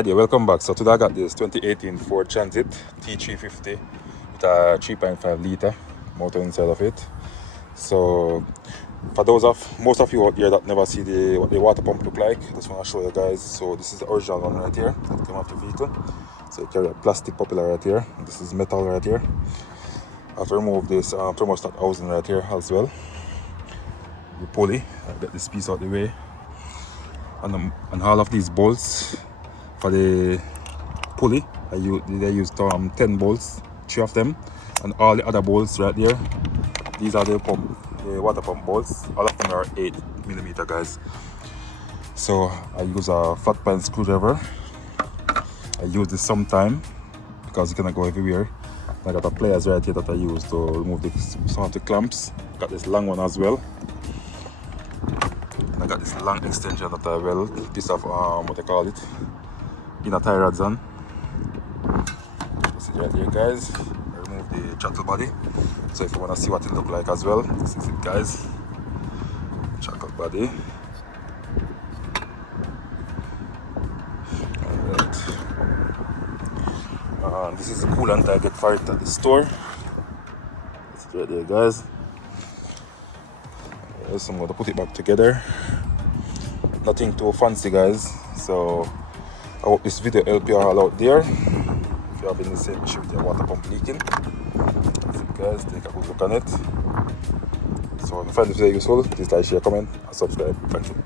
Right, yeah, welcome back. So today I got this 2018 Ford Transit T350 with a 3.5 litre motor inside of it. So for most of you out there that never see what the water pump look like, I just want to show you guys. So this is the original one right here that came off the vehicle. So you carry a plastic propeller right here. This is metal right here. I have to remove this thermostat housing right here as well. The pulley, I get this piece out the way. And all of these bolts for the pulley, they use 10 bolts, 3 of them, and all the other bolts right there, these are the water pump bolts. All of them are 8mm, guys. So I use a flat pan screwdriver. I use this sometime because it cannot go everywhere. I got a pliers right here that I use to remove some of the clamps. Got this long one as well. And I got this long extension that I weld piece of what they call it, inner tie rods on. This is right here, guys. I remove the throttle body. So if you want to see what it look like as well, this is it, guys. Throttle body. Alright. This is the coolant I get for it at the store. This is right there, guys. So I'm going to put it back together. Nothing too fancy, guys. So I hope this video help you all out there. If you have any same issue with your water pump leaking, that's it, guys. Take a good look on it. So if you find this video useful, please like, share, comment, and subscribe. Thank you.